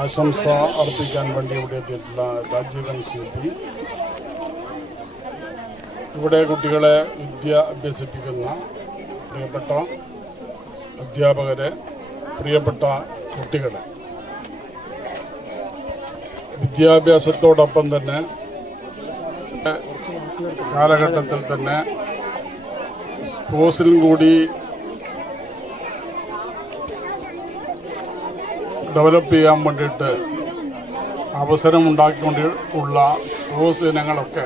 ആശംസ അർപ്പിക്കാൻ വേണ്ടി ഇവിടെ എത്തിയിട്ടുള്ള രാജീവൻ CP, ഇവിടെ കുട്ടികളെ വിദ്യ അഭ്യസിപ്പിക്കുന്ന പ്രിയപ്പെട്ട അധ്യാപകരെ, പ്രിയപ്പെട്ട കുട്ടികളെ, വിദ്യാഭ്യാസത്തോടൊപ്പം തന്നെ കാലഘട്ടത്തിൽ തന്നെ സ്പോർട്സിലും കൂടി ഡെവലപ്പ് ചെയ്യാൻ വേണ്ടിയിട്ട് അവസരം ഉണ്ടാക്കിക്കൊണ്ടുള്ള സ്പോർട്സ് ഇനങ്ങളൊക്കെ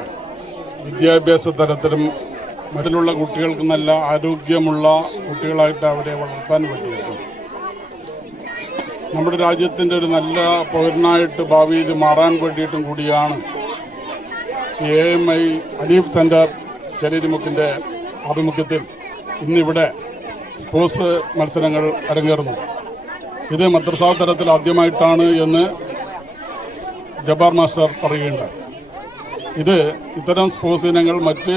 വിദ്യാഭ്യാസ തലത്തിലും മറ്റിലുള്ള കുട്ടികൾക്ക് നല്ല ആരോഗ്യമുള്ള കുട്ടികളായിട്ട് അവരെ വളർത്താൻ വേണ്ടിയിട്ടും നമ്മുടെ രാജ്യത്തിൻ്റെ ഒരു നല്ല പൗരനായിട്ട് ഭാവിയിൽ മാറാൻ വേണ്ടിയിട്ടും കൂടിയാണ് AMI അലീഫ് സെൻറ്റർ ചെറിയരിമുക്കിൻ്റെ ആഭിമുഖ്യത്തിൽ ഇന്നിവിടെ സ്പോർട്സ് മത്സരങ്ങൾ അരങ്ങേറുന്നു. ഇത് മദ്രസാ തലത്തിൽ ആദ്യമായിട്ടാണ് എന്ന് ജബ്ബാർ മാസ്റ്റർ പറയുകയുണ്ടായി. ഇത്തരം സ്പോർട്സ് ഇനങ്ങൾ മറ്റ്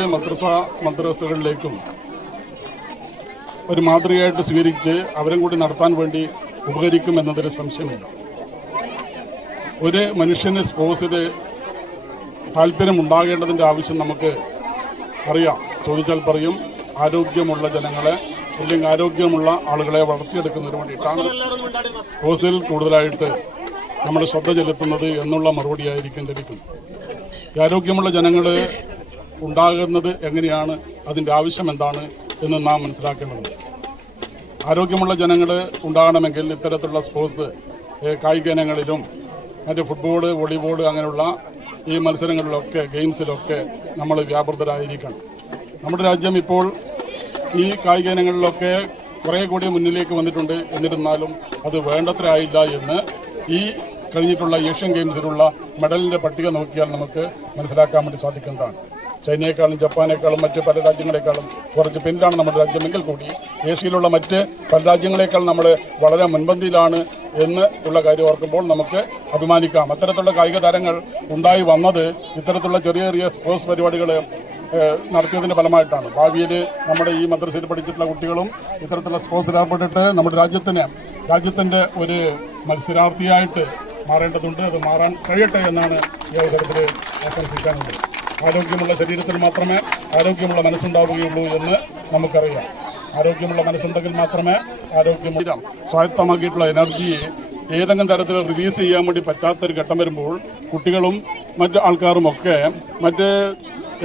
മദ്രസകളിലേക്കും ഒരു മാതൃകയായിട്ട് സ്വീകരിച്ച് അവരും കൂടി നടത്താൻ വേണ്ടി ഉപകരിക്കുമെന്നതിൽ സംശയമില്ല. ഒരു മനുഷ്യന് സ്പോർട്സിൽ താല്പര്യമുണ്ടാകേണ്ടതിൻ്റെ ആവശ്യം നമുക്ക് അറിയാം. ചോദിച്ചാൽ പറയും, ആരോഗ്യമുള്ള ജനങ്ങളെ അല്ലെങ്കിൽ ആരോഗ്യമുള്ള ആളുകളെ വളർത്തിയെടുക്കുന്നതിന് വേണ്ടിയിട്ടാണ് സ്പോർട്സിൽ കൂടുതലായിട്ട് നമ്മൾ ശ്രദ്ധ ചെലുത്തുന്നത് എന്നുള്ള മറുപടിയായിരിക്കും ലഭിക്കുന്നത്. ഈ ആരോഗ്യമുള്ള ജനങ്ങൾ ഉണ്ടാകുന്നത് എങ്ങനെയാണ്, അതിൻ്റെ ആവശ്യം എന്താണ് എന്ന് നാം മനസ്സിലാക്കേണ്ടതുണ്ട്. ആരോഗ്യമുള്ള ജനങ്ങൾ ഉണ്ടാകണമെങ്കിൽ ഇത്തരത്തിലുള്ള സ്പോർട്സ് കായിക ഇനങ്ങളിലും മറ്റ് ഫുട്ബോൾ, വോളിബോൾ അങ്ങനെയുള്ള ഈ മത്സരങ്ങളിലൊക്കെ ഗെയിംസിലൊക്കെ നമ്മൾ വ്യാപൃതരായിരിക്കണം. നമ്മുടെ രാജ്യം ഇപ്പോൾ ഈ കായിക ഇനങ്ങളിലൊക്കെ കുറേ കൂടി മുന്നിലേക്ക് വന്നിട്ടുണ്ട്. എന്നിരുന്നാലും അത് വേണ്ടത്ര ആയില്ല എന്ന് ഈ കഴിഞ്ഞിട്ടുള്ള ഏഷ്യൻ ഗെയിംസിലുള്ള മെഡലിൻ്റെ പട്ടിക നോക്കിയാൽ നമുക്ക് മനസ്സിലാക്കാൻ വേണ്ടി സാധിക്കുന്നതാണ്. ചൈനയെക്കാളും ജപ്പാനേക്കാളും മറ്റ് പല രാജ്യങ്ങളെക്കാളും കുറച്ച് പിന്നിലാണ് നമ്മുടെ രാജ്യമെങ്കിൽ കൂടി ഏഷ്യയിലുള്ള മറ്റ് പല രാജ്യങ്ങളെക്കാൾ നമ്മൾ വളരെ മുൻപന്തിയിലാണ് എന്ന് ഉള്ള കാര്യം ഓർക്കുമ്പോൾ നമുക്ക് അഭിമാനിക്കാം. അത്തരത്തിലുള്ള കായിക താരങ്ങൾ ഉണ്ടായി വന്നത് ഇത്തരത്തിലുള്ള ചെറിയ ചെറിയ സ്പോർട്സ് പരിപാടികൾ നടത്തിയതിൻ്റെ ഫലമായിട്ടാണ്. ഭാവിയിൽ നമ്മുടെ ഈ മദ്രസയിൽ പഠിച്ചിട്ടുള്ള കുട്ടികളും ഇത്തരത്തിലുള്ള സ്പോർട്സിൽ ഏർപ്പെട്ടിട്ട് നമ്മുടെ രാജ്യത്തിൻ്റെ ഒരു മത്സരാർത്ഥിയായിട്ട് മാറേണ്ടതുണ്ട്. അത് മാറാൻ കഴിയട്ടെ എന്നാണ് ഈ അവസരത്തിൽ ആശംസിക്കാനുള്ളത്. ആരോഗ്യമുള്ള ശരീരത്തിന് മാത്രമേ ആരോഗ്യമുള്ള മനസ്സുണ്ടാവുകയുള്ളൂ എന്ന് നമുക്കറിയാം. ആരോഗ്യമുള്ള മനസ്സുണ്ടെങ്കിൽ മാത്രമേ ആരോഗ്യമുള്ള സ്വായത്തമാക്കിയിട്ടുള്ള എനർജിയെ ഏതെങ്കിലും തരത്തിൽ റിലീസ് ചെയ്യാൻ വേണ്ടി പറ്റാത്തൊരു ഘട്ടം വരുമ്പോൾ കുട്ടികളും മറ്റ് ആൾക്കാരും ഒക്കെ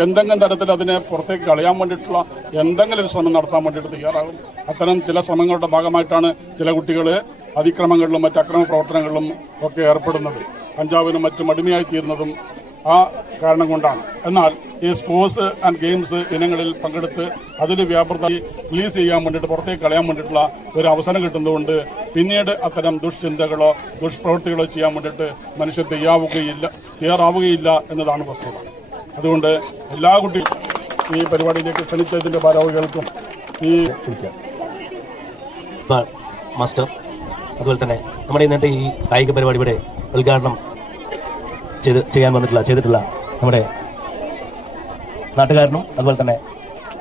എന്തെങ്കിലും തരത്തിൽ അതിനെ പുറത്തേക്ക് കളയാൻ വേണ്ടിയിട്ടുള്ള എന്തെങ്കിലും ഒരു ശ്രമം നടത്താൻ വേണ്ടിയിട്ട് തയ്യാറാകും. അത്തരം ചില ശ്രമങ്ങളുടെ ഭാഗമായിട്ടാണ് ചില കുട്ടികൾ അതിക്രമങ്ങളിലും മറ്റ് അക്രമ പ്രവർത്തനങ്ങളിലും ഒക്കെ ഏർപ്പെടുന്നത്, കഞ്ചാവിനും മറ്റും അടിമയായി തീരുന്നതും ആ കാരണം കൊണ്ടാണ്. എന്നാൽ ഈ സ്പോർട്സ് ആൻഡ് ഗെയിംസ് ഇനങ്ങളിൽ പങ്കെടുത്ത് അതിൽ വ്യാപൃത റിലീസ് ചെയ്യാൻ വേണ്ടിയിട്ട് പുറത്തേക്ക് കളയാൻ വേണ്ടിയിട്ടുള്ള ഒരു അവസരം കിട്ടുന്നതുകൊണ്ട് പിന്നീട് അത്തരം ദുഷ്ചിന്തകളോ ദുഷ്പ്രവൃത്തികളോ ചെയ്യാൻ വേണ്ടിയിട്ട് മനുഷ്യർ തയ്യാറാവുകയില്ല എന്നതാണ് വസ്തുത. അതുകൊണ്ട് എല്ലാ കുട്ടികളും ഈ പരിപാടിയിലേക്ക് ക്ഷണിച്ചതിൻ്റെ ഭാരവാഹികൾക്കും ഈ മാസ്റ്റർ അതുപോലെ തന്നെ നമ്മുടെ ഇന്നത്തെ ഈ കായിക പരിപാടിയുടെ ഉദ്ഘാടനം ചെയ്തിട്ടുള്ള നമ്മുടെ നാട്ടുകാരനും അതുപോലെ തന്നെ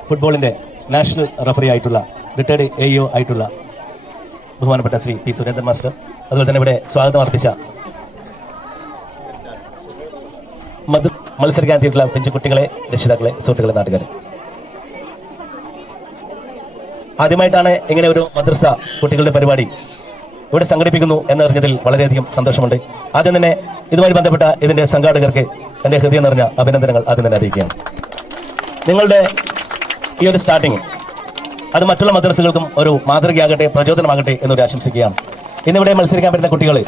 ഫുട്ബോളിൻ്റെ നാഷണൽ റഫറി ആയിട്ടുള്ള റിട്ടയർഡ് AO ആയിട്ടുള്ള ബഹുമാനപ്പെട്ട ശ്രീ P. സുരേന്ദ്രൻ മാസ്റ്റർ, അതുപോലെ തന്നെ ഇവിടെ സ്വാഗതം അർപ്പിച്ച മത്സരിക്കാൻ എത്തിയിട്ടുള്ള പെൺകുട്ടികളെ, രക്ഷിതാക്കളെ, സുഹൃത്തുക്കളെ, നാട്ടുകാരെ, ആദ്യമായിട്ടാണ് ഇങ്ങനെ ഒരു മദ്രസ കുട്ടികളുടെ പരിപാടി ഇവിടെ സംഘടിപ്പിക്കുന്നു എന്നറിഞ്ഞതിൽ വളരെയധികം സന്തോഷമുണ്ട്. ആദ്യം തന്നെ ഇതുമായി ബന്ധപ്പെട്ട ഇതിന്റെ സംഘാടകർക്ക് എൻ്റെ ഹൃദയം നിറഞ്ഞ അഭിനന്ദനങ്ങൾ ആദ്യം തന്നെ അറിയിക്കുകയാണ്. നിങ്ങളുടെ ഈ ഒരു സ്റ്റാർട്ടിങ് അത് മറ്റുള്ള മദ്രസകൾക്കും ഒരു മാതൃകയാകട്ടെ, പ്രചോദനമാകട്ടെ എന്നൊരു ആശംസിക്കുകയാണ്. ഇന്നിവിടെ മത്സരിക്കാൻ വരുന്ന കുട്ടികൾ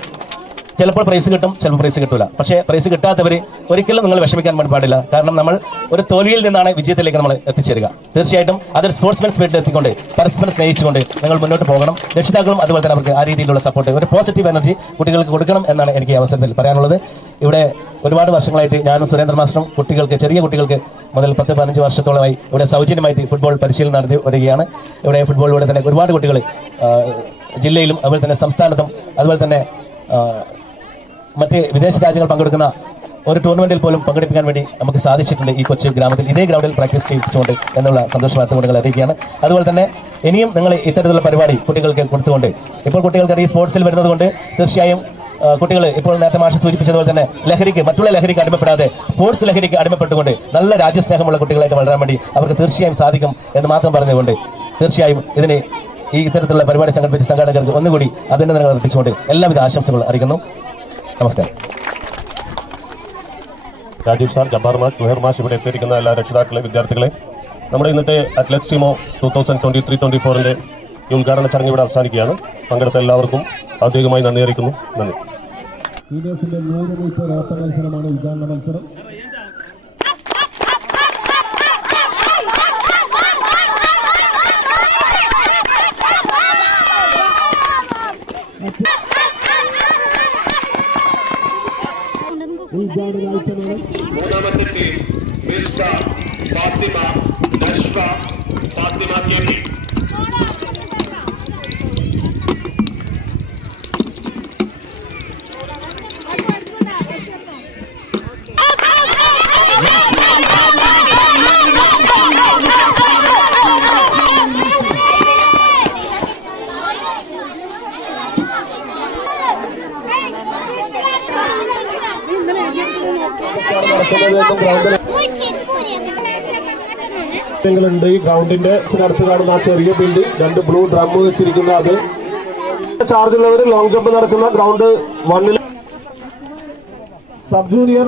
ചിലപ്പോൾ പ്രൈസ് കിട്ടും, ചിലപ്പോൾ പ്രൈസ് കിട്ടില്ല. പക്ഷേ പ്രൈസ് കിട്ടാത്തവർ ഒരിക്കലും നിങ്ങൾ വിഷമിക്കാൻ പാടില്ല. കാരണം നമ്മൾ ഒരു തോൽവിയിൽ നിന്നാണ് വിജയത്തിലേക്ക് നമ്മൾ എത്തിച്ചേരുക. തീർച്ചയായിട്ടും അതൊരു സ്പോർട്സ്മാൻ സ്പിരിറ്റിൽ എത്തിക്കൊണ്ട് പരസ്പരം സ്നേഹിച്ചുകൊണ്ട് നിങ്ങൾ മുന്നോട്ട് പോകണം. രക്ഷിതാക്കളും അതുപോലെ തന്നെ അവർക്ക് ആ രീതിയിലുള്ള സപ്പോർട്ട്, ഒരു പോസിറ്റീവ് എനർജി കുട്ടികൾക്ക് കൊടുക്കണം എന്നാണ് എനിക്ക് ഈ അവസരത്തിൽ പറയാനുള്ളത്. ഇവിടെ ഒരുപാട് വർഷങ്ങളായിട്ട് ഞാനും സുരേന്ദ്ര മാസ്റ്ററും കുട്ടികൾക്ക്, ചെറിയ കുട്ടികൾക്ക് മുതൽ 10-15 വർഷത്തോളമായി ഇവിടെ സൗജന്യമായിട്ട് ഫുട്ബോൾ പരിശീലനം നടത്തി വരികയാണ്. ഇവിടെ ഫുട്ബോളിലൂടെ തന്നെ ഒരുപാട് കുട്ടികൾ ജില്ലയിലും അതുപോലെ തന്നെ സംസ്ഥാനത്തും അതുപോലെ തന്നെ മറ്റ് വിദേശ രാജ്യങ്ങൾ പങ്കെടുക്കുന്ന ഒരു ടൂർണമെന്റിൽ പോലും പങ്കെടുപ്പിക്കാൻ വേണ്ടി നമുക്ക് സാധിച്ചിട്ടുണ്ട്. ഈ കൊച്ചു ഗ്രാമത്തിൽ ഇതേ ഗ്രൗണ്ടിൽ പ്രാക്ടീസ് ചെയ്യിച്ചുകൊണ്ട് എന്നുള്ള സന്തോഷ വാർത്ത കുട്ടികൾ അറിയിക്കുകയാണ്. അതുപോലെ തന്നെ ഇനിയും നിങ്ങൾ ഇത്തരത്തിലുള്ള പരിപാടി കുട്ടികൾക്ക് കൊടുത്തുകൊണ്ട്, ഇപ്പോൾ കുട്ടികൾക്ക് ഈ സ്പോർട്സിൽ വരുന്നത് കൊണ്ട് തീർച്ചയായും കുട്ടികൾ ഇപ്പോൾ നേരത്തെ മാഷ് സൂചിപ്പിച്ചതുപോലെ തന്നെ ലഹരിക്ക് മറ്റുള്ള ലഹരിക്ക് അടിമപ്പെടാതെ സ്പോർട്സ് ലഹരിക്ക് അടിമപ്പെട്ടുകൊണ്ട് നല്ല രാജ്യസ്നേഹമുള്ള കുട്ടികളായിട്ട് വളരാൻ വേണ്ടി അവർക്ക് തീർച്ചയായും സാധിക്കും എന്ന് മാത്രം പറഞ്ഞുകൊണ്ട് തീർച്ചയായും ഇതിന് ഈ ഇത്തരത്തിലുള്ള പരിപാടി സംഘടിപ്പിച്ച സംഘാടകർക്ക് ഒന്നുകൂടി അഭിനന്ദനങ്ങൾ അർപ്പിച്ചുകൊണ്ട് എല്ലാവിധ ആശംസകൾ അറിയിക്കുന്നു. നമസ്കാരം. രാജീവ് സാർ, ജബ്ബാർ മാഷ്, സുഹേർ മാഷ്, ഇവിടെ എത്തിയിരിക്കുന്ന എല്ലാ രക്ഷിതാക്കളെ, വിദ്യാർത്ഥികളെ, നമ്മുടെ ഇന്നത്തെ അത്ലറ്റ്സ് ടീമോ 2023-24 ഈ ഉദ്ഘാടന ചടങ്ങ് ഇവിടെ അവസാനിക്കുകയാണ്. പങ്കെടുത്ത എല്ലാവർക്കും ഔദ്യോഗികമായി നന്ദി അറിയിക്കുന്നു. നന്ദി. സീനിയേഴ്സിന്റെ 100 മീറ്റർ ഓട്ട മത്സരമാണ് ഉദ്ഘാടന മത്സരം. മൂന്നാമത്തെ team Misba, Fathima, Nashfa, Fathima K P. ണ്ട് ഈ ഗ്രൗണ്ടിന്റെ അടുത്ത് കാണുന്ന ആ ചെറിയ ബിൽഡിംഗ്, 2 ബ്ലൂ ഡ്രം വെച്ചിരിക്കുന്ന അത് ചാർജ് ഉള്ളവർ ലോങ് ജമ്പ് നടക്കുന്ന ഗ്രൗണ്ട് 1-ൽ സബ് ജൂനിയർ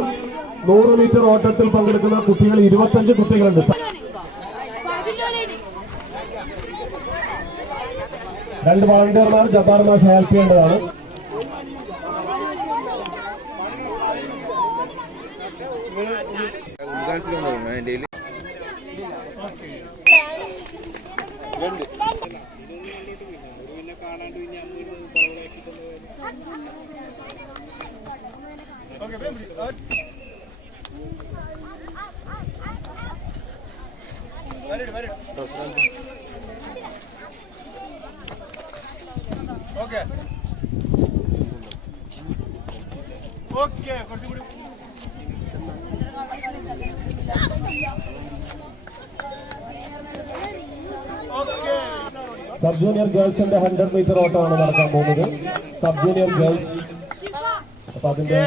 100 മീറ്റർ ഓട്ടത്തിൽ പങ്കെടുക്കുന്ന കുട്ടികൾ 25 കുട്ടികളുണ്ട്. 2 വോളണ്ടിയർമാർ ജബ്ബാർ മാഷ് ഹെൽപ്പ് ചെയ്യേണ്ടതാണ്. സബ് ജൂനിയർ ഗേൾസിന്റെ 100 മീറ്റർ ഓട്ടമാണ് നടക്കാൻ പോകുന്നത്. Sub junior girls. അപ്പൊ അതിന്റെ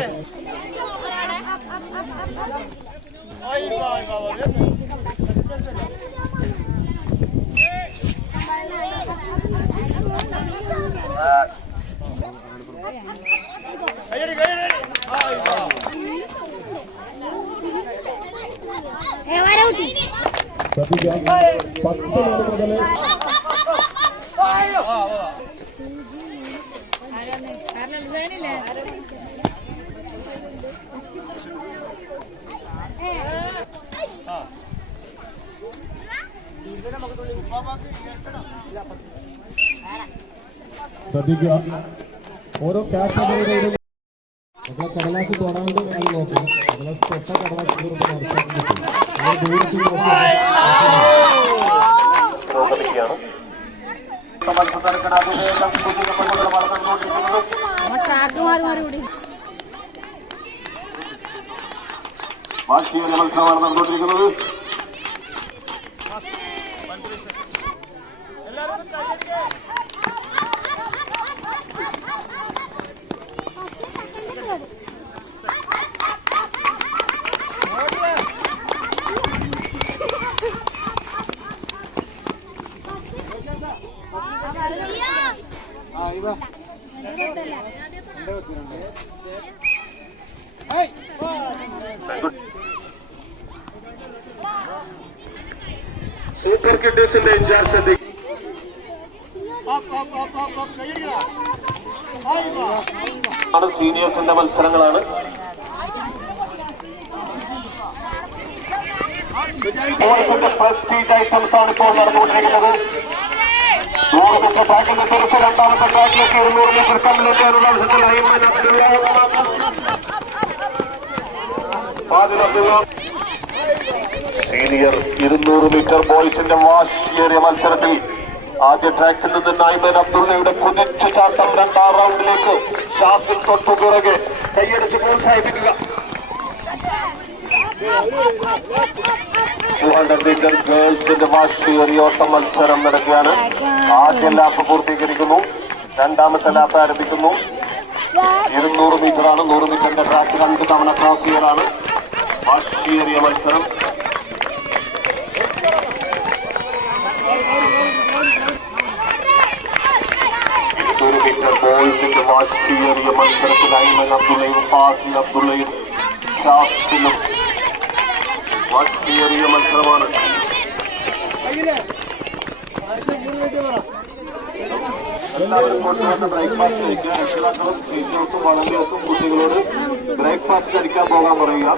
ശ്രദ്ധിക്കാം, 10 മുതൽ ശ്രദ്ധിക്കുക. ഓരോ കാറ്റഗറിയിലും കടലാസ് തൊടാണ്ട് അത് നോക്കണം. കടലാസ് തൊട്ട കടലാസ് വാശിയേറിയ മത്സരമാണ് നടന്നുകൊണ്ടിരിക്കുന്നത്. സൂപ്പർ കിഡ്സിന്റെ ഇൻചാർജ് സീനിയേഴ്സിന്റെ മത്സരങ്ങളാണ്. ബോയ്സിന്റെ പ്രസ്റ്റീജ് ഐറ്റംസ് ആണ് ഇപ്പോൾ നടന്നുകൊണ്ടിരിക്കുന്നത്. 100 മീറ്റർ ട്രാക്കിന്റെ തിരിച്ച് രണ്ടാമത്തെ ട്രാക്കിലേക്ക് 200 മീറ്റർ കമ്മിലേക്കാനുള്ള സീനിയർ 200 മീറ്റർ ബോയ്സിന്റെ വാശിയേറിയ മത്സരത്തിൽ ആദ്യ ട്രാക്കിൽ നിന്ന് നൈമൻ അബ്ദുള്ളയുടെ കുതിച്ചു ചാട്ടം 2ാം റൗണ്ടിലേക്ക്. ഷാസിൽ തൊട്ടു പിറകെ കൈയടിച്ച് പ്രോത്സാഹിപ്പിക്കുക. 200 മീറ്റർ ഗേൾസിന്റെ വാശിയേറിയ ഓട്ട മത്സരം നടക്കുകയാണ്. ആദ്യ ലാപ്പ് പൂർത്തീകരിക്കുന്നു, രണ്ടാമത്തെ ലാപ്പ് ആരംഭിക്കുന്നു. 200 മീറ്ററാണ്. 100 മീറ്ററിന്റെ ട്രാക്ക് 2 തവണ ക്രോസ് ചെയ്യലാണ്. വാശിയേറിയ മത്സരം. മീറ്റർ ബോയ്സിന്റെ വാശിയേറിയ മത്സരത്തിൽ ഐമൻ അബ്ദുള്ളയും ഫാസി അബ്ദുള്ളയും ഷാഫിലും വാശിയേറിയ മത്സരമാണ്. എല്ലാവരും കൊണ്ടുവന്ന ബ്രേക്ക്ഫാസ്റ്റ് കഴിക്കുക. രക്ഷിതാക്കളും ടീച്ചേഴ്സും വളണ്ടിയേഴ്സും കുട്ടികളോട് ബ്രേക്ക്ഫാസ്റ്റ് കഴിക്കാൻ പോകാൻ പറയുക.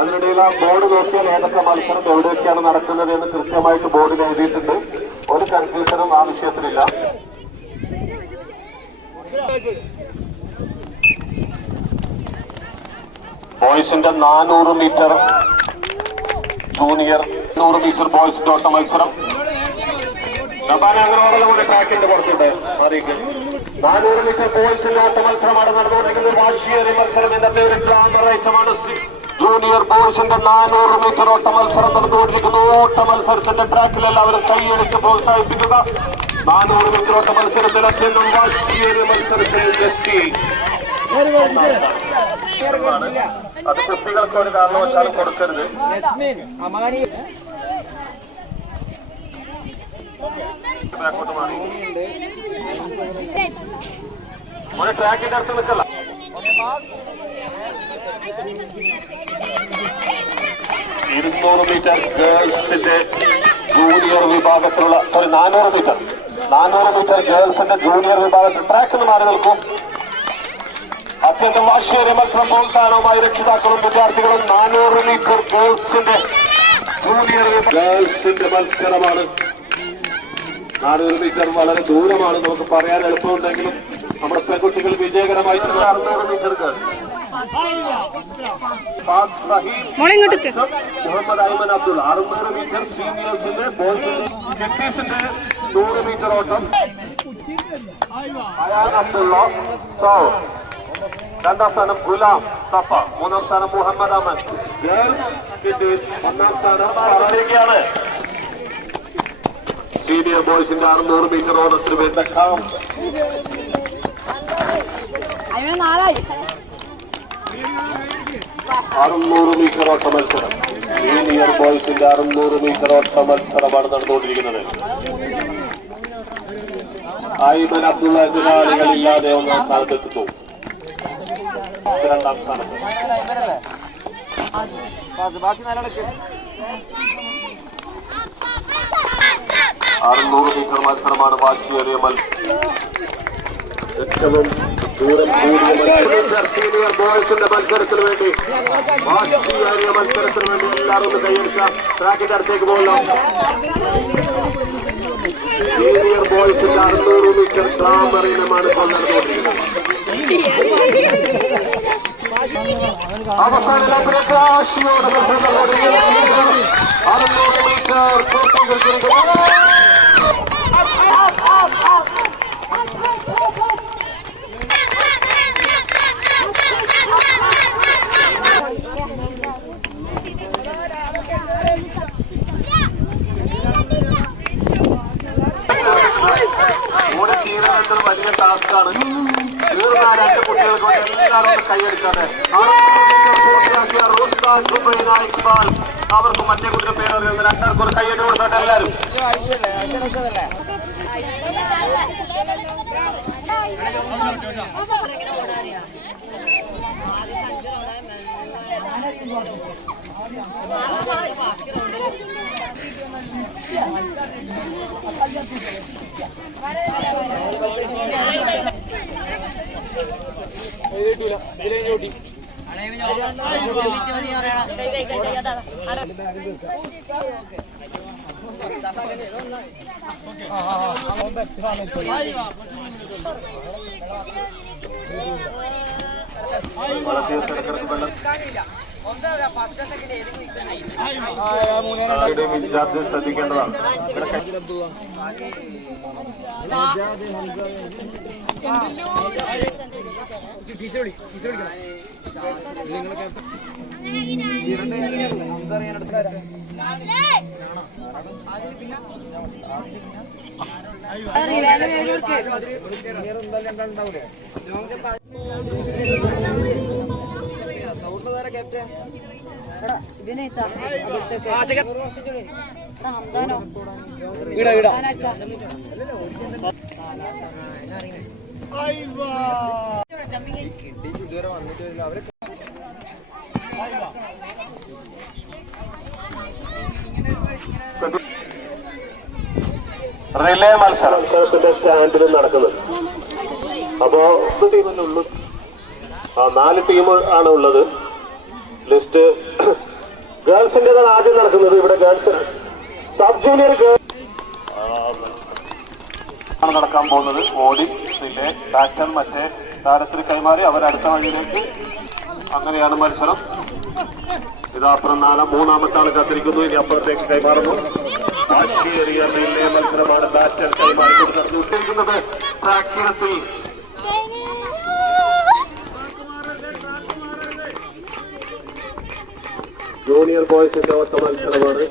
അതിനിടയിൽ ആ ബോർഡ് നോക്കിയാൽ ഏതൊക്കെ മത്സരം എവിടെയൊക്കെയാണ് നടക്കുന്നത് എന്ന് കൃത്യമായിട്ട് ബോർഡിൽ എഴുതിയിട്ടുണ്ട്. ഒരു കൺഫ്യൂഷനും ആ വിഷയത്തിലില്ല. ബോയ്സിന്റെ 400 മീറ്റർ ജൂനിയർ 100 മീറ്റർ ബോയ്സിന്റെ ഓട്ട മത്സരം. അങ്ങനെയുള്ള ട്രാക്കിന്റെ പുറത്തുണ്ട്. 400 മീറ്റർ ബോയ്സിന്റെ ഓട്ട മത്സരമാണ് നടന്നുകൊണ്ടിരിക്കുന്നത്. വാശിയേറിയ മത്സരം. ഇന്നത്തെ ഒരു ഗ്രാമറാഴ്ചമാണ്. ജൂനിയർ ബോയ്സിന്റെ 400 മീറ്റർ ഓട്ട മത്സരം നടന്നുകൊണ്ടിരിക്കുന്നു. ഓട്ട മത്സരത്തിന്റെ ട്രാക്കിൽ എല്ലാവരും കൈയെടുത്ത് പ്രോത്സാഹിപ്പിക്കുക. 400 മീറ്റർ ഓട്ട മത്സരത്തിൽ അത്യന്തം വാശിയേറിയ മത്സരത്തിൽ അത് കുട്ടികൾക്ക് ഒരു കാരണവശാലും കൊടുക്കരുത്. ഒരു ട്രാക്കിന്റെ അടുത്ത് നിൽക്കല്ല. 200 മീറ്റർ ഗേൾസിന്റെ ജൂനിയർ വിഭാഗത്തിലുള്ള 400 മീറ്റർ ഗേൾസിന്റെ ജൂനിയർ വിഭാഗത്തിൽ ട്രാക്കിന് മാറി നിൽക്കും. അത്യന്തം വാശിയേറിയ മത്സരം. പ്രോത്സാഹനവുമായി രക്ഷിതാക്കളും വിദ്യാർത്ഥികളും. 400 മീറ്റർ ഗേൾസിന്റെ ജൂനിയർ ഗേൾസിന്റെ മത്സരമാണ്. 400 മീറ്റർ വളരെ ദൂരമാണ്. നമുക്ക് പറയാൻ എളുപ്പമുണ്ടെങ്കിലും നമ്മുടെ പെൺകുട്ടികൾ വിജയകരമായി 600 metre girl Muhammad Aiman Abdul 600 metre സീനിയേഴ്സിന്റെ ബോയ്സിന്റെ കിറ്റീസിന്റെ 100 മീറ്റർ ഓട്ടം. അയാൻ അബ്ദുള്ള സോ. 2ാം സ്ഥാനം ഗുലാം സഫ. 3ാം സ്ഥാനം മുഹമ്മദ് അമൻ. ഗേൾസ് കിറ്റീസ് 1ാം സ്ഥാനം പറയുകയാണ്. സീനിയർ ബോയ്സിന്റെ 600 മീറ്റർ ഓട്ടത്തിന് വേണ്ട 600 മീറ്റർ ഓട്ട മത്സരം. സീനിയർ ബോയ്സിന്റെ 600 മീറ്റർ ഓട്ട മത്സരമാണ് നടന്നുകൊണ്ടിരിക്കുന്നത്. ഐമൻ അബ്ദുള്ള എതിരാളികളില്ലാതെ 1ാം സ്ഥാനത്തെത്തുന്നു. 2ാം സ്ഥാനത്ത് 600 മീറ്റർ മത്സരമാണ്. വാശിയേറിയ മത്സരം. ഏറ്റവും ദൂരം കൂടിയ സീനിയർ ബോയ്സിന്റെ മത്സരത്തിന് വേണ്ടി വാശിയേറിയ മത്സരത്തിന് വേണ്ടി എല്ലാവരും ഒന്ന് കൈയടിക്കാം. ട്രാക്കിന്റെ അടുത്തേക്ക് പോകണം. സീനിയർ ബോയ്സിന്റെ 600 മീറ്റർ ഗ്ലാമർ ഇനമാണ് ഇപ്പോൾ നടന്നുകൊണ്ടിരിക്കുന്നത്. അവസാന വാശിയോടെ മത്സരം 600 മീറ്റർ വലിയ ടാസ്കാണ്. തീർന്ന 2 കുട്ടികൾക്ക് എല്ലാവരും കൈയടിക്കാതെ ഇക്ബാൽ അവർക്ക് മറ്റേ കുട്ടിയുടെ പേര് അറിയുന്ന 2 ഒരു കൈയ്യടി കൊടുത്തോട്ടെ എല്ലാവരും. ഇൻചാർജ് ശ്രദ്ധിക്കേണ്ടതാണ്. റിലേ മത്സരം സ്റ്റാൻഡിൽ നടക്കുന്നത്. അപ്പോ ടീമല്ലേ ഉള്ളൂ, 4 ടീം ആണ് ഉള്ളത്. ലിസ്റ്റ് ഗേൾസിൻ്റെതാണ് ആദ്യം നടക്കുന്നത്. ഇവിടെ ഗേൾസ് സബ് ജൂനിയർ ആണ് നടക്കാൻ പോകുന്നത്. ഓടി റിലേ ബാറ്റൺ മറ്റേ താരത്തിന് കൈമാറി അവരടുത്ത വഴിയിലേക്ക്, അങ്ങനെയാണ് മത്സരം. ഇതപ്പുറം 3-ാമത്തെ ആൾ കാത്തിരിക്കുന്നു. ഇനി അപ്പുറത്തേക്ക് കൈമാറുന്നു. വാശിയേറിയ റിലേ മത്സരമാണ്. ബാറ്റൺ കൈമാറിക്കൊണ്ട് നടത്തിയിരിക്കുന്നത്. ട്രാക്കിനത്തിൽ ജൂനിയർ ബോയ്സിന്റെ ഓട്ട മത്സരമാണ്.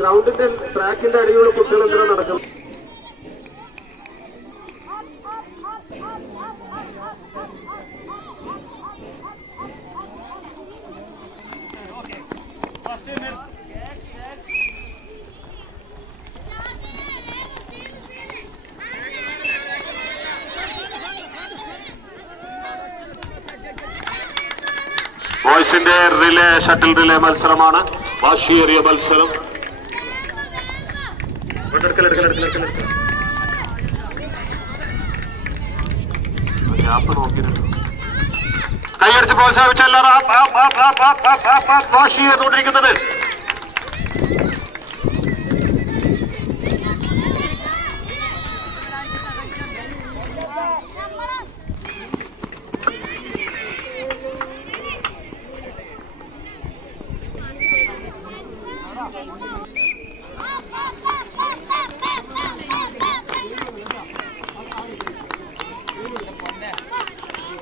ഗ്രൗണ്ടിന്റെ ട്രാക്കിന്റെ അടിയുള്ള കുട്ടികളെന്തിനാ നടക്കും. ബോയ്സിന്റെ റിലേ ഷട്ടിൽ റിലേ മത്സരമാണ്. വാശിയേറിയ മത്സരം. കൈയടിച്ച് പ്രോത്സാഹിപ്പിച്ചല്ല വാശി ചെയ്തുകൊണ്ടിരിക്കുന്നത്.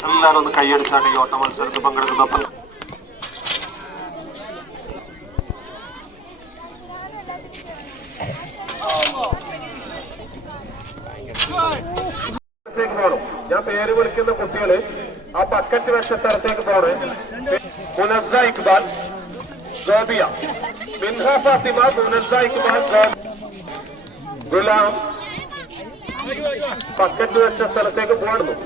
എല്ലാവരും ഒന്ന് കൈയടിച്ചാണ് ഈ ഓട്ട മത്സരത്തിൽ പങ്കെടുക്കുന്ന. ഞാൻ പേര് വിളിക്കുന്ന കുട്ടികള് ആ ബക്കറ്റ് വെച്ച സ്ഥലത്തേക്ക് പോണേ. മുനസ്സ ഇക്ബാൽ, ഗോപിയ, മിൻഹ ഫാത്തിമ, മുനസ്സ ഇക്ബാൽ, ഗുലാം ബക്കറ്റ് വെച്ച സ്ഥലത്തേക്ക് പോകണം.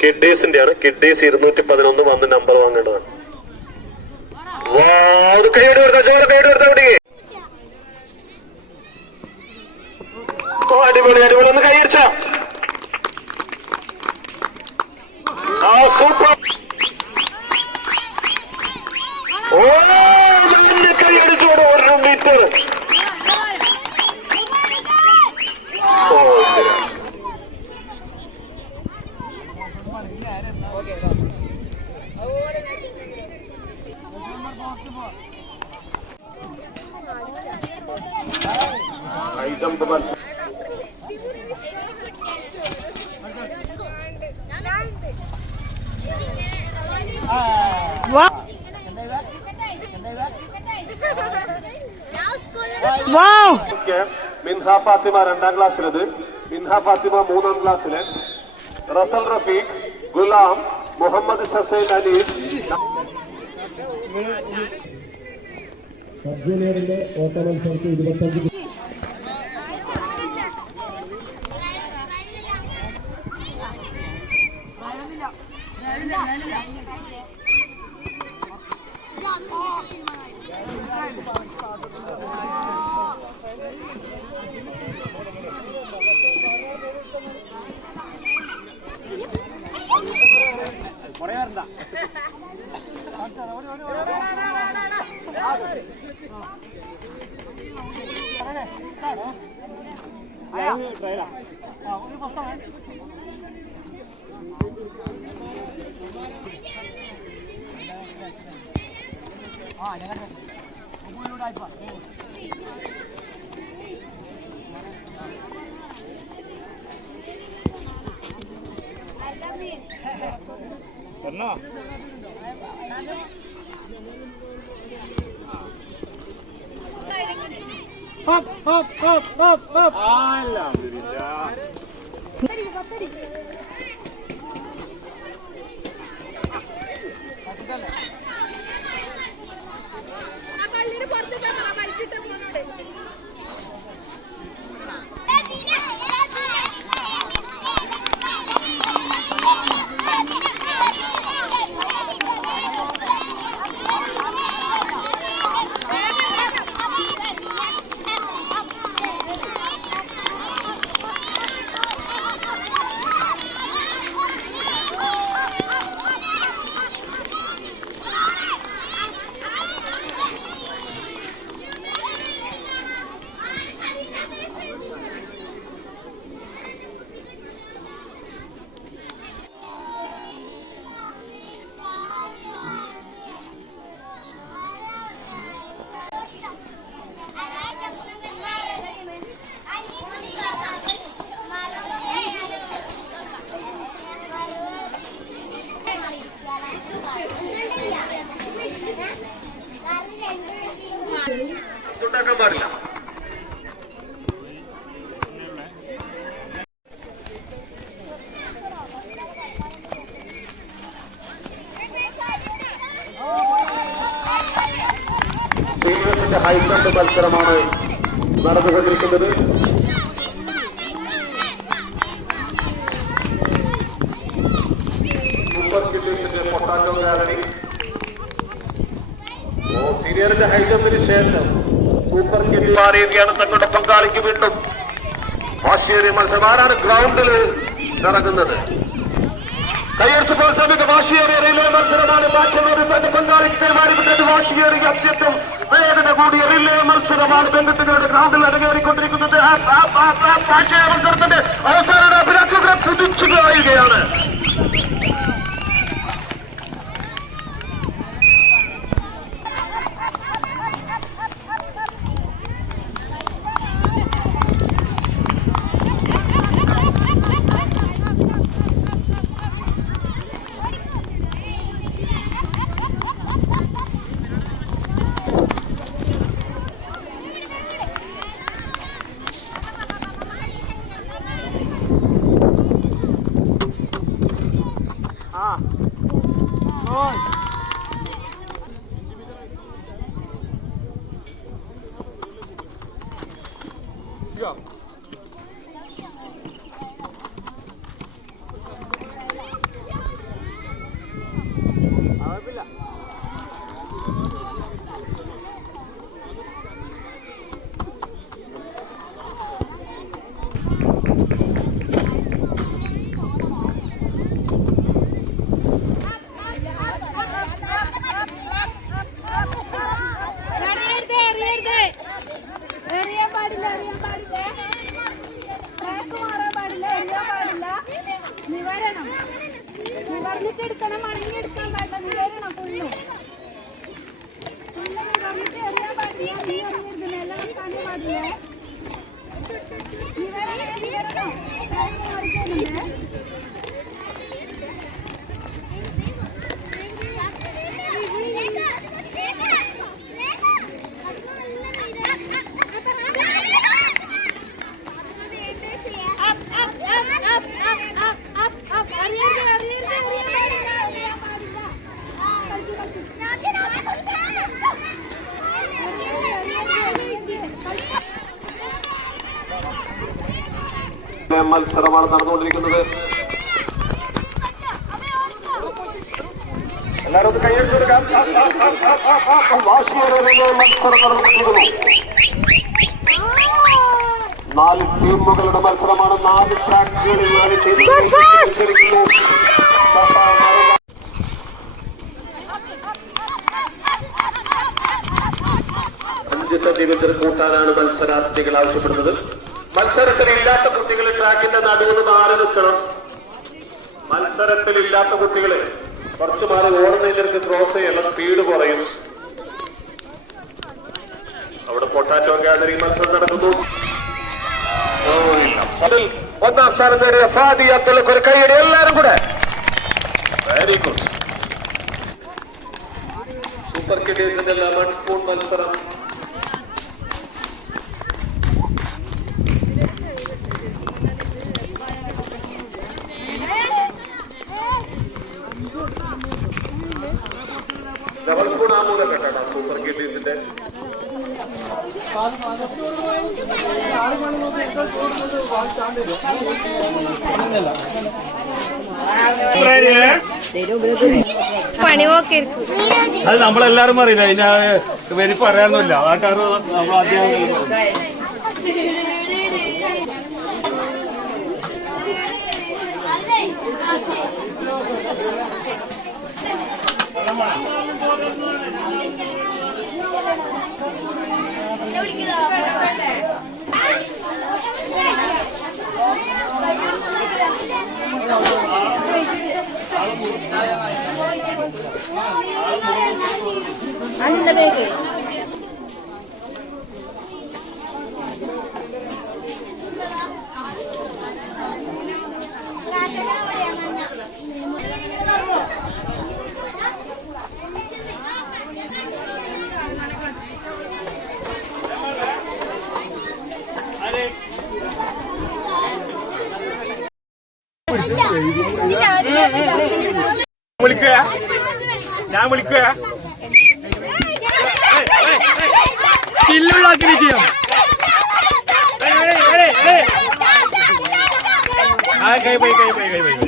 കിഡ്ഡീസിന്റെയാണ്. കിഡ്ഡീസ് 211 വന്ന് നമ്പർ വാങ്ങേണ്ടതാണ്. കൈയോട് അടിപൊളി അടിപൊളി ഒന്ന് കൈയടിച്ച. സൂപ്പർ. കൈയടിച്ചോട് 1 മീറ്റർ. മിൻഹ ഫാത്തിമ 2ാം ക്ലാസ്സിലത്, മിൻഹ ഫാത്തിമ 3ാം ക്ലാസ്സില്, റസൽ റഫീഖ്, ഗുലാം, മുഹമ്മദ് ഹസൈൻ അനീസ്. സബ് ജൂനിയറിന്റെ ഓട്ട മത്സരത്തിൽ 25 Hãy subscribe cho kênh Ghiền Mì Gõ để không bỏ lỡ ഉണ്ടാക്കാൻ പാടില്ല. സീനിയേഴ്സിന്റെ ഹൈജമ്പ് മത്സരമാണ് നടന്നുകൊണ്ടിരിക്കുന്നത്. പൊട്ടാറ്റോ ഗാലറി സീനിയറിന്റെ ഹൈജമ്പിന് ശേഷം സൂപ്പർ കിറ്റ് മാറിയിരിക്കുകയാണ് തങ്ങളുടെ പങ്കാളിക്ക് വീണ്ടും വാശിയേറിയ മത്സരം. ആരാണ് ഗ്രൗണ്ടിൽ ഇറങ്ങുന്നത്? കൈയടിച്ച് പ്രോത്സാഹിപ്പിച്ച വാശിയേറിയ റിലേ മത്സരമാണ്. ബാക്കിയുള്ളവർ തന്റെ പങ്കാളിക്ക് കൈമാറിവിട്ടത് വാശിയേറിയ അത്യന്തം വേദന കൂടിയ റിലേ മത്സരമാണ് ബന്ധുക്കളുടെ ഗ്രൗണ്ടിൽ അരങ്ങേറിക്കൊണ്ടിരിക്കുന്നത്. മത്സരത്തിന്റെ അവസാന അഭിലാഷങ്ങൾ കുതിച്ചു കഴിയുകയാണ്. നിവർന്നിട്ടെടുക്കണം, അണിഞ്ഞെടുക്കാൻ പാടില്ല, നിവരണം ഫുള്ള് നിവർന്നിട്ട് എറിയാൻ പാടില്ല, നീ അറിഞ്ഞിരുന്നു എല്ലാം കാണാൻ പാടില്ലേ, നിവരണം മറിക്കുന്നുണ്ട്. മത്സരമാണ് നടന്നുകൊണ്ടിരിക്കുന്നത്. എല്ലാവരും ഒന്ന് കൈയ്യടിച്ചു കൊടുക്കാം. വാശിയേറിയ മത്സരം നടന്നിരിക്കുന്നു. 4 ടീമുകളുടെ മത്സരമാണ്. 4 ട്രാക്കുകളിൽ 4 ടീമുകൾ മത്സരിക്കുന്നു. സെന്റിമീറ്റർ കൂട്ടാനാണ് മത്സരാർത്ഥികൾ ആവശ്യപ്പെടുന്നത്. മത്സരത്തിലില്ലാത്ത കുട്ടികൾ ട്രാക്കിന്റെ നടുവിൽ മാറി നിൽക്കണം. മത്സരത്തിലില്ലാത്ത കുട്ടികള് കുറച്ച് മാറി ഓടുന്നതിലേക്ക് ക്രോസ് ചെയ്യണം. സ്പീഡ് കുറയും. അവിടെ പൊട്ടാറ്റോ ഗാദറിംഗ് മത്സരം നടക്കുന്നു. അതിൽ 1ാം സ്ഥാനം നേടിയ ഫാദി അബ്ദുള്ളക്ക് ഒരു കൈയടി. എല്ലാവരും കൂടെ വെരി ഗുഡ്. സൂപ്പർ കിഡേഴ്സിന്റെ ലെമൺ സ്പൂൺ മത്സരം ഡബിൾ സ്പൂൺ ആ മൂലം കേട്ടോ. സൂപ്പർ കിഡേഴ്സിന്റെ പണി നോക്കി അത് നമ്മളെല്ലാരും അറിയില്ല. അതിന് വരി പറയാനൊന്നുമില്ല. ആൾക്കാർ നമ്മൾ ആദ്യം അതിന്റെ ബേഗ് വിളിക്കുക. ഞാൻ വിളിക്കുക. സ്കില്ലുള്ളാക്കി ചെയ്യാം. കൈ പോയി കൈ പോയി കൈ പോയി.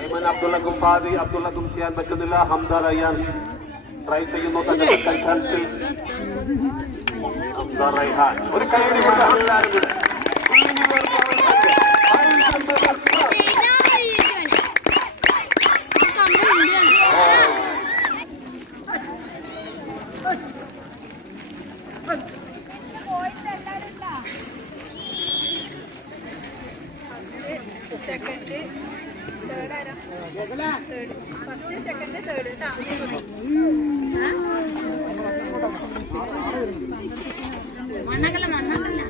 ഐമൻ അബ്ദുള്ളക്കും ഫാദി അബ്ദുള്ളക്കും ചെയ്യാൻ പറ്റുന്നില്ല. ഹംദ റയ്യാൻ ട്രൈ ചെയ്യുന്നു തന്റെ ചാൻസിൽ. ഹംദ റൈഹാൻ ഒരു കൈയടി എല്ലാവരും കൂടെ. സെക്കൻഡ് തേർഡ് ആരാ? ഫസ്റ്റ് സെക്കൻഡ് തേർഡ് മണ്ണക്കല്ല മണ്ണക്കല്ല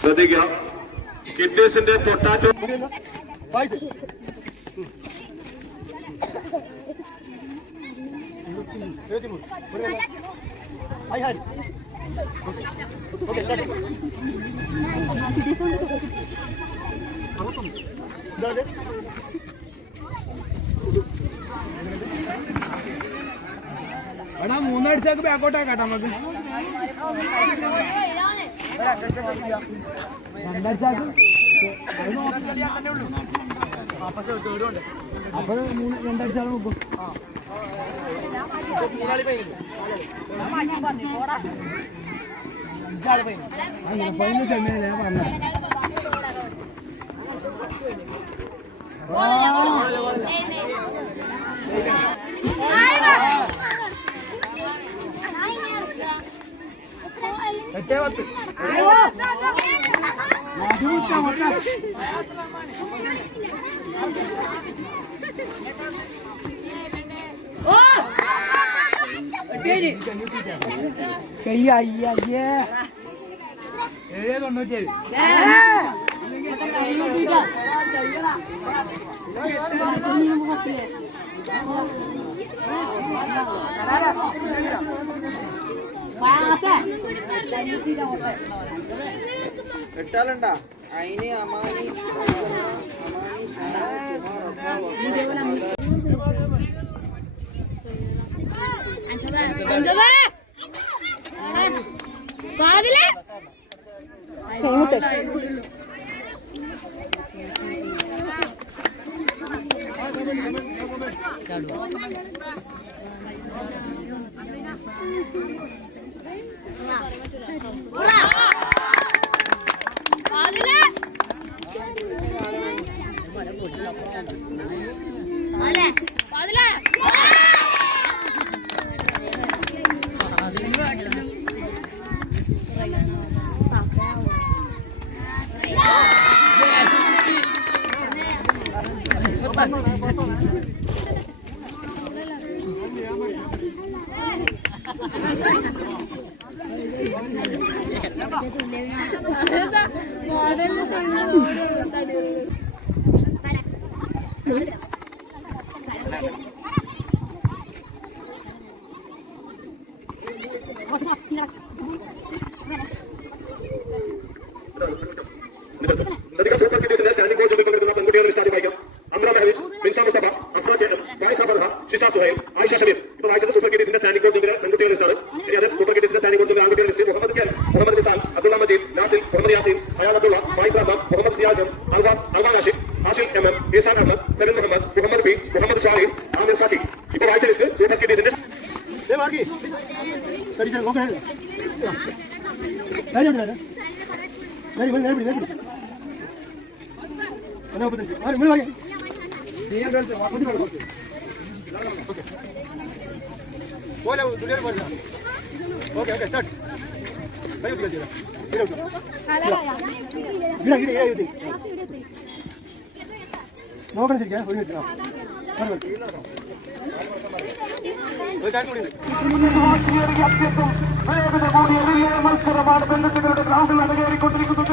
ശ്രദ്ധിക്കാം. കിഡ്നീസിന്റെ പൊട്ടാറ്റോ എടാ മൂന്നടിച്ചാക്ക് ബാക്കോട്ടാക്കാട്ടെ നമുക്ക് രണ്ടടിച്ചാക്ക് അപ്പൊ രണ്ടടിച്ചാൽ നോക്കും ഫൈനൽ സെമിയാണ് ഞാൻ പറഞ്ഞത് എട്ടാലുണ്ടാ അയിന് അമാനി കാതിലെ നോക്കണം ശരിക്കും ഒരു മിനിറ്റ് മത്സരമാണ് പെൺകുട്ടികളുടെ ഗ്രൗണ്ടിൽ നടകേറിക്കൊണ്ടിരിക്കുന്നത്.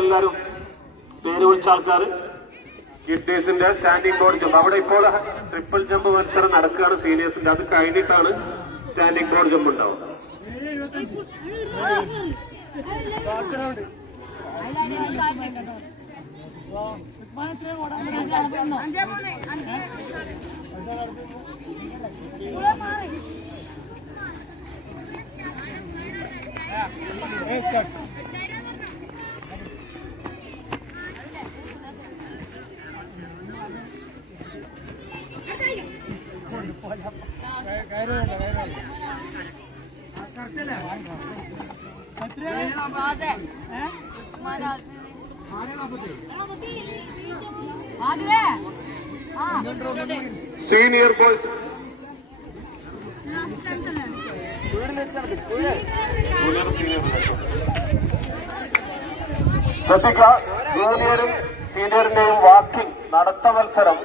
എല്ലാവരും പേര് വിളിച്ച ആൾക്കാർ കിഡ്നീസിന്റെ സ്റ്റാൻഡിംഗ് ബോർഡ് ജമ്പ്, അവിടെ ഇപ്പോൾ ട്രിപ്പിൾ ജമ്പ് മത്സരം നടക്കുകയാണ് സീനിയേഴ്സിന്റെ. അത് കഴിഞ്ഞിട്ടാണ് സ്റ്റാൻഡിംഗ് ബോർഡ് ജമ്പ് ഉണ്ടാവുക. സീനിയർ ബോയ്സ് ശ്രദ്ധിക്കുക, ജൂനിയറും സീനിയറിന്റെയും വാക്കിംഗ് നടത്ത മത്സരം.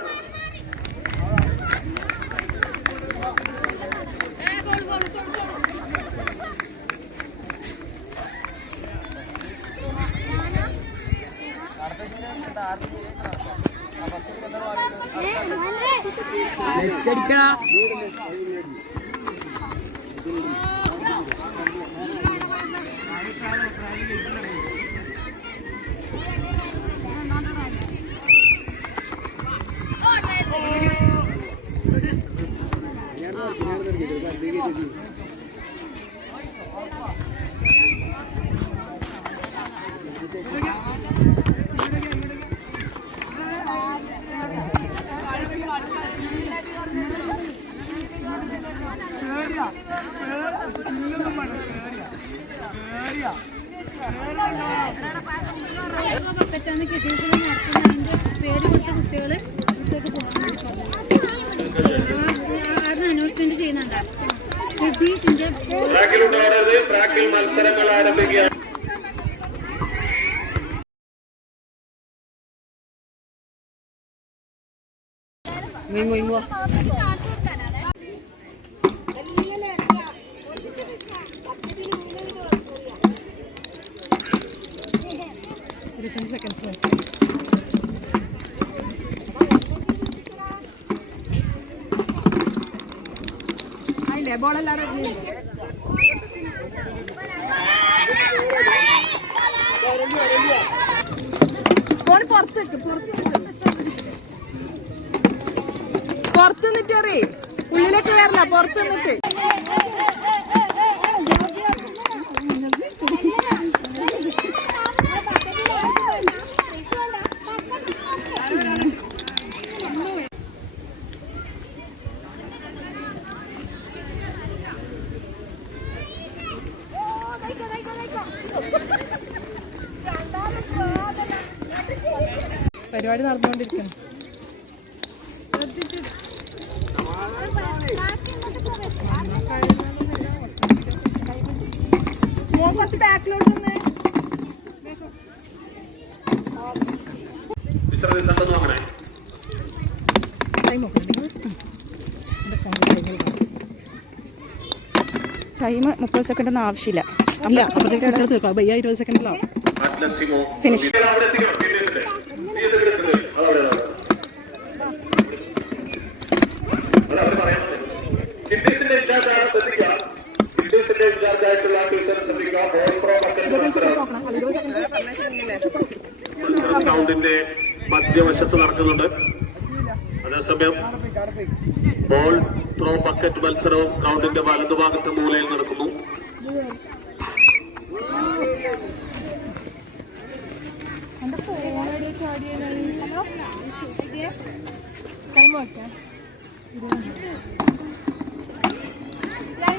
പേര് കൊടുത്ത കുട്ടികള് അനൗൺസ്മെന്റ് ചെയ്യുന്നുണ്ട്. മത്സരങ്ങൾ ആരംഭിക്കുക. പുറത്ത് നിന്നിട്ട് ഉള്ളിലേക്ക് വരില്ല, പുറത്ത് നിന്നിട്ട്. പരിപാടി നടന്നുകൊണ്ടിരിക്കുന്നു. കുറച്ച് ബാക്കിലോട്ട് ടൈം 30 സെക്കൻഡ് ഒന്നും ആവശ്യമില്ല. 20 സെക്കൻഡിലോ ഫിനിഷ്. ഗ്രൗണ്ടിന്റെ മധ്യവശത്ത് നടക്കുന്നുണ്ട്. അതേസമയം ബോൾ ത്രോ ബക്കറ്റ് മത്സരവും ഗ്രൗണ്ടിന്റെ വലതുഭാഗത്തെ മൂലയിൽ നടക്കുന്നു.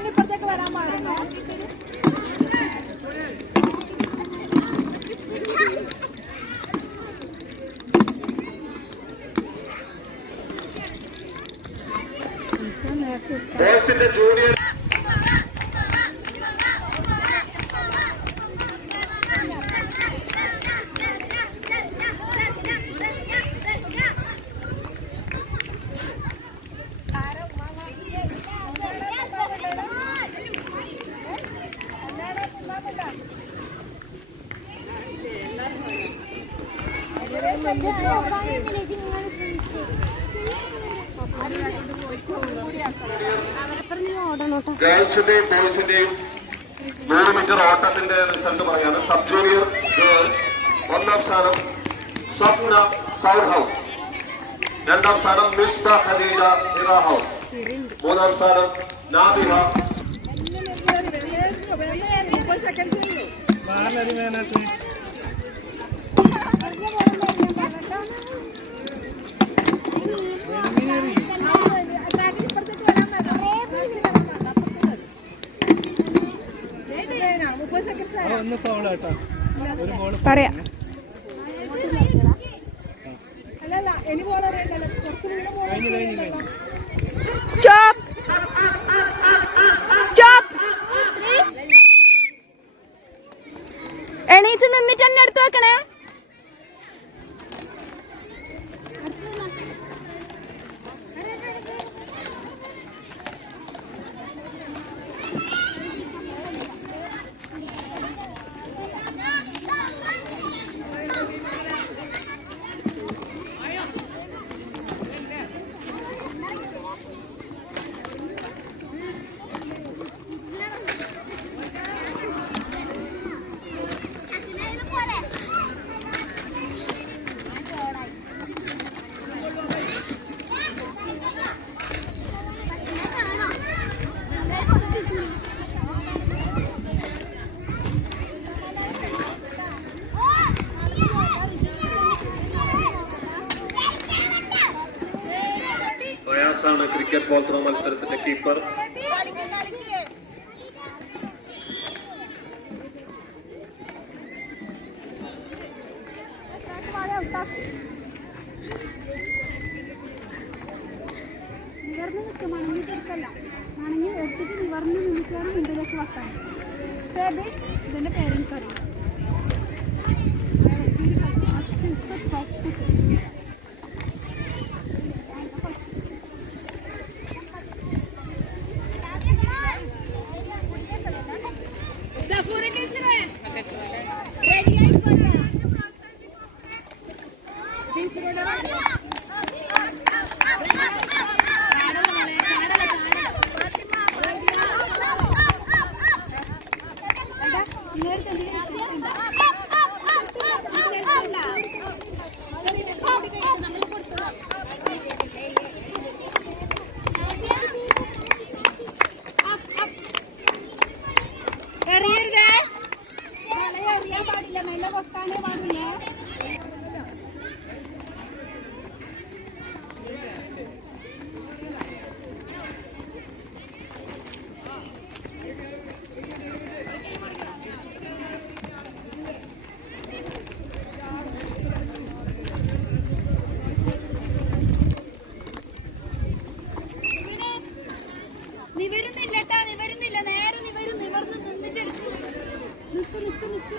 ഇപ്പുറത്തേക്ക് വരാൻ പാടില്ല. ബോയ്സിന്റെ ജൂനിയർ ഗേൾസിന്റെയും ബോയ്സിന്റെയും 100 മീറ്റർ ഓട്ടത്തിന്റെ റിസൾട്ട് പറയാണ്. സബ് ജൂനിയർ ഗേൾസ് 1ാം സ്ഥാനം സ്വപ്ന സൗർ ഹൗസ്, 2ാം സ്ഥാനം മിസ്ബ ഖദീജ ഹിറ ഹൗസ്, 3ാം സ്ഥാനം നാബിഹ. പറയാം. Stop stop. എണീച്ച് നിന്നിട്ട് തന്നെ എടുത്ത് വെക്കണേ. പ്രയാസാണ് ക്രിക്കറ്റ് ബോൾ ത്രോ മത്സരത്തിന്റെ കീപ്പർ. നിവർന്ന് നിൽക്കും, മണങ്ങി തീർക്കല്ല. മണങ്ങി എടുത്തിട്ട് നിവർന്ന് നിന്നിട്ടാണ് മുമ്പിലേക്ക് വെക്കാൻ. ഇതിന്റെ പേരൻസ് അറിയാം. നിവരുന്നില്ല, നേരെ നിവർന്ന് നിന്നിട്ട് നിക്ക്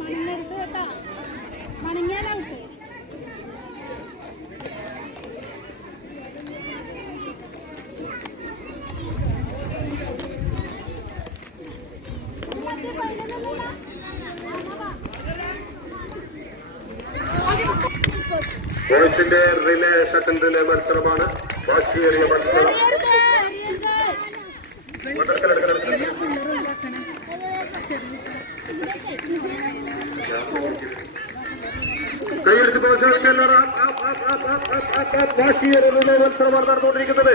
മണങ്ങരുത് കേട്ടാ. മണങ്ങിയാലാവട്ടെ. ബോയ്സിന്റെ റിലേ ഷട്ടിൽ റിലേ മത്സരമാണ്. വാശിയേറിയ മത്സരം. കൈയടിച്ച് വാശിയേറിയ റിലേ മത്സരമാണ് നടന്നുകൊണ്ടിരിക്കുന്നത്.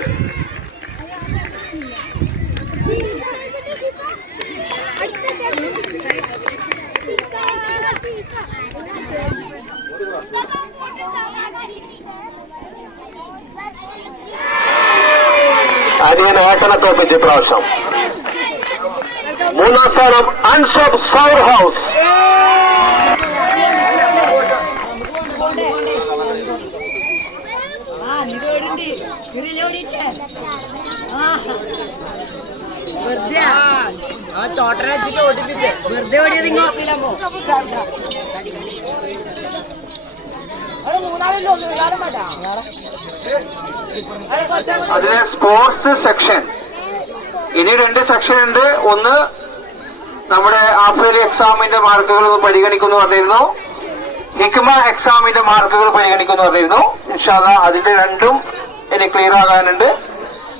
അനിയൻ ഏട്ടനെ തോപ്പിച്ച് പ്രാവശ്യം. മൂന്നാം സ്ഥാനം അൻഷബ് സൗർ ഹൗസ്. അതിലെ സ്പോർട്സ് സെക്ഷൻ ഇനി 2 സെക്ഷൻ ഉണ്ട്. ഒന്ന് നമ്മുടെ ഹാഫ് ഇയർലി എക്സാമിന്റെ മാർക്കുകൾ പരിഗണിക്കുന്നു പറഞ്ഞിരുന്നു. ഹിക്മ എക്സാമിന്റെ മാർക്കുകൾ പരിഗണിക്കുന്നു പറഞ്ഞിരുന്നു. ഇൻഷാ അല്ലാഹ് അതിന്റെ 2ഉം ഇനി ക്ലിയർ ആകാനുണ്ട്.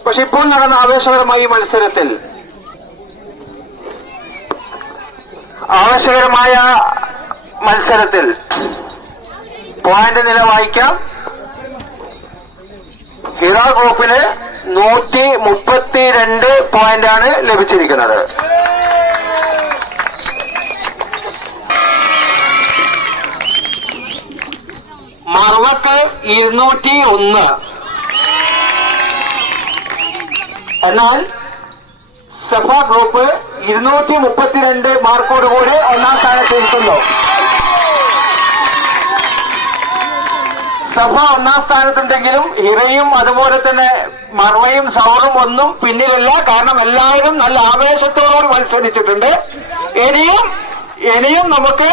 പക്ഷെ ഇപ്പോൾ നടന്ന ആവേശകരമായ മത്സരത്തിൽ പോയിന്റ് നില വായിക്കാം. ഹിറ ഗ്രൂപ്പിന് 132 പോയിന്റാണ് ലഭിച്ചിരിക്കുന്നത്. മറുവക്ക് 201. എന്നാൽ സഫ ഗ്രൂപ്പ് 232 മാർക്കോടുകൂടി ഒന്നാം സ്ഥാനത്തിരിക്കുന്നു. സഫ ഒന്നാം സ്ഥാനത്തുണ്ടെങ്കിലും ഹിറയും അതുപോലെ തന്നെ മർവയും സൗറും ഒന്നും പിന്നിലല്ല. കാരണം എല്ലാവരും നല്ല ആവേശത്തോടുകൂടി മത്സരിച്ചിട്ടുണ്ട്. ഇനിയും നമുക്ക്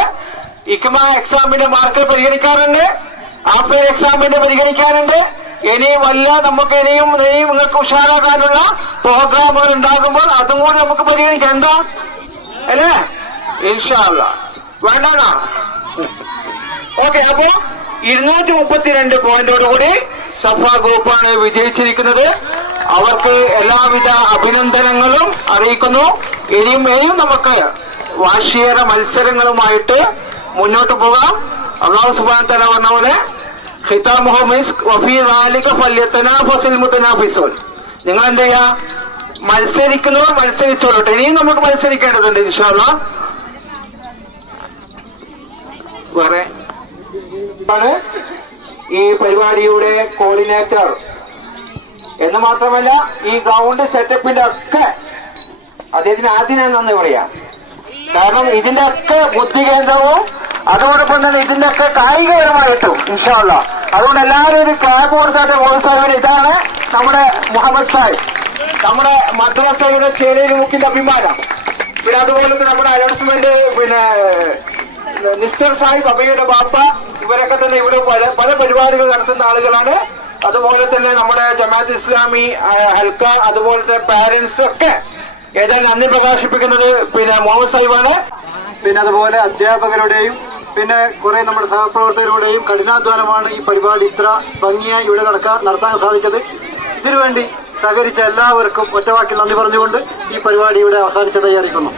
ഇക്മ എക്സാമിന്റെ മാർക്ക് പരിഗണിക്കാറുണ്ട്, ആഫ്റ്റർ എക്സാമിന്റെ പരിഗണിക്കാറുണ്ട്. നമുക്ക് ഇനിയും നിങ്ങൾക്ക് ഉഷാറാക്കാനുള്ള പ്രോഗ്രാമുകൾ ഉണ്ടാകുമ്പോൾ അതും കൂടി നമുക്ക് പരിഗണിക്കാം. എന്താ അല്ലേ? ഇൻഷാ അല്ലാഹ്. വേണ്ടാ? ഓക്കെ. അപ്പോ 232 പോയിന്റോടുകൂടി സഫ ഗ്രൂപ്പാണ് വിജയിച്ചിരിക്കുന്നത്. അവർക്ക് എല്ലാവിധ അഭിനന്ദനങ്ങളും അറിയിക്കുന്നു. ഇനിയും നമുക്ക് വാശിയേറെ മത്സരങ്ങളുമായിട്ട് മുന്നോട്ട് പോകാം. അല്ലാഹു സുബ്ഹാനഹു വ തആല പറഞ്ഞ പോലെ ഖിതാമുഹു മിസ്ക് വഫീ ദാലിക ഫല്യതനാഫസിൽ മുതനാഫിസൂൻ. നിങ്ങൾ എന്ത് ചെയ്യാ? മത്സരിക്കുന്നവർ മത്സരിച്ചോളട്ടെ. ഇനിയും നമുക്ക് മത്സരിക്കേണ്ടതുണ്ട് ഇൻഷാ അല്ലാഹ്. വേറെ ഈ പരിപാടിയുടെ കോർഡിനേറ്റർ എന്ന് മാത്രമല്ല ഈ ഗ്രൗണ്ട് സെറ്റപ്പിന്റെ ഒക്കെ അദ്ദേഹത്തിന് ആദ്യം ഞാൻ നന്ദി പറയാം. കാരണം ഇതിന്റെ ഒക്കെ ബുദ്ധി കേന്ദ്രവും അതോടൊപ്പം തന്നെ ഇതിന്റെ ഒക്കെ കായികപരമായിട്ടും ഇൻഷാ അല്ലാഹ്. അതുകൊണ്ട് എല്ലാവരും ഒരു ക്ലാബ് കൊടുക്കാത്ത സാഹിബിന് ഇതാണ് നമ്മുടെ മുഹമ്മദ് സാഹിബ്, നമ്മുടെ മദ്രസയുടെ ചേരയിൽ മുക്കിന്റെ അഭിമാനം. പിന്നെ അതുപോലെ തന്നെ നമ്മുടെ അനൗൺസ്മെന്റ് മിസ്റ്റർ സാഹിബ് അബയുടെ ബാപ്പ ഇവരൊക്കെ തന്നെ ഇവിടെ പല പരിപാടികൾ നടത്തുന്ന ആളുകളാണ്. അതുപോലെ തന്നെ നമ്മുടെ ജമാഅത്ത് ഇസ്ലാമി ഹൽക്ക അതുപോലെ തന്നെ പാരന്റ്സ് ഒക്കെ ഏതായാലും നന്ദി പ്രകാശിപ്പിക്കുന്നത് മുഹമ്മദ് സാഹിബാണ്. പിന്നെ അതുപോലെ അധ്യാപകരുടെയും പിന്നെ കുറെ നമ്മുടെ സഹപ്രവർത്തകരുടെയും കഠിനാധ്വാനമാണ് ഈ പരിപാടി ഇത്ര ഭംഗിയായി ഇവിടെ നടത്താൻ സാധിച്ചത്. ഇതിനുവേണ്ടി സഹകരിച്ച എല്ലാവർക്കും ഒറ്റവാക്കിൽ നന്ദി പറഞ്ഞുകൊണ്ട് ഈ പരിപാടി ഇവിടെ അവസാനിച്ചതായി അറിയിക്കുന്നു.